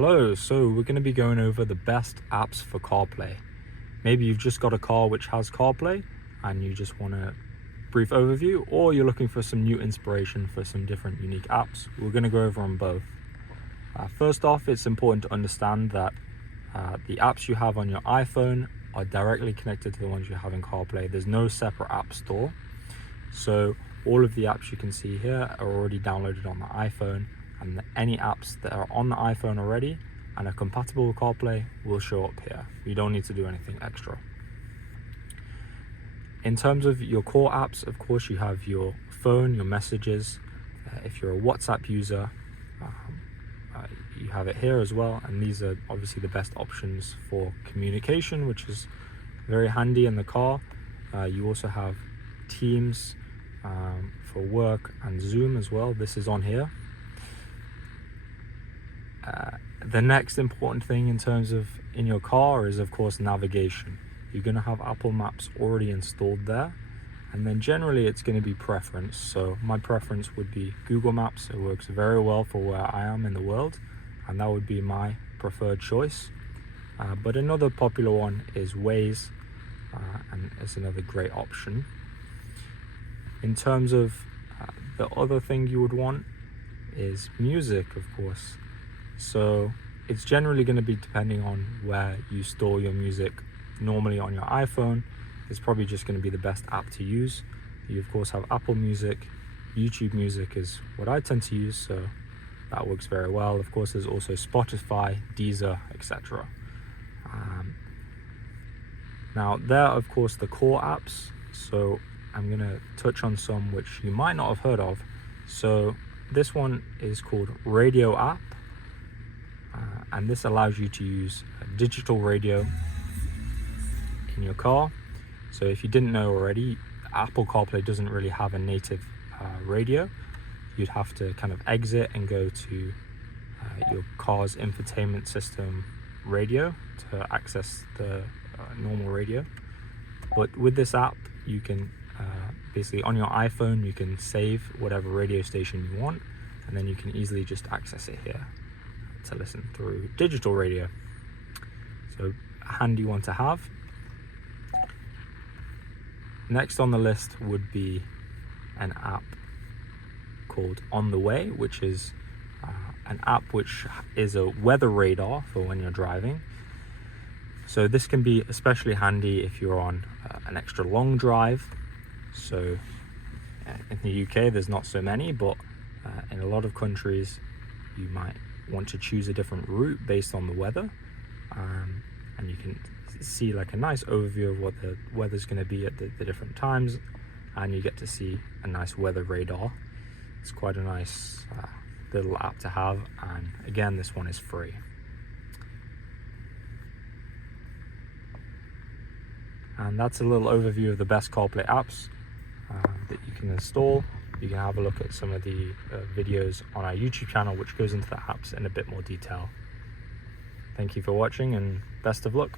Hello, so we're going to be going over the best apps for CarPlay. Maybe you've just got a car which has CarPlay and you just want a brief overview, or you're looking for some new inspiration for some different unique apps. We're going to go over on both. First off, it's important to understand that the apps you have on your iPhone are directly connected to the ones you have in CarPlay. There's no separate app store. So all of the apps you can see here are already downloaded on the iPhone, and any apps that are on the iPhone already and are compatible with CarPlay will show up here. You don't need to do anything extra. In terms of your core apps, of course, you have your phone, your messages. If you're a WhatsApp user, you have it here as well, and these are obviously the best options for communication, which is very handy in the car. You also have Teams for work and Zoom as well. This is on here. The next important thing in terms of in your car is, of course, navigation. You're going to have Apple Maps already installed there, and then generally it's going to be preference. So my preference would be Google Maps. It works very well for where I am in the world, and that would be my preferred choice. But another popular one is Waze, and it's another great option. In terms of the other thing you would want is music, of course. So it's generally going to be depending on where you store your music. Normally on your iPhone, it's probably just going to be the best app to use. You of course have Apple Music. YouTube Music is what I tend to use, so that works very well. Of course, there's also Spotify, Deezer, etc. Now there are of course the core apps, so I'm going to touch on some which you might not have heard of. So this one is called Radio App, and this allows you to use a digital radio in your car. So if you didn't know already, Apple CarPlay doesn't really have a native radio. You'd have to kind of exit and go to your car's infotainment system radio to access the normal radio. But with this app, you can basically on your iPhone, you can save whatever radio station you want, and then you can easily just access it here to listen through digital radio. So a handy one to have. Next on the list would be an app called On The Way, which is an app which is a weather radar for when you're driving. So this can be especially handy if you're on an extra long drive. So in the UK there's not so many, but in a lot of countries you might want to choose a different route based on the weather, and you can see like a nice overview of what the weather's going to be at the different times, and you get to see a nice weather radar. It's quite a nice little app to have, and again, this one is free. And that's a little overview of the best CarPlay apps that you can install. You can have a look at some of the videos on our YouTube channel, which goes into the apps in a bit more detail. Thank you for watching, and best of luck.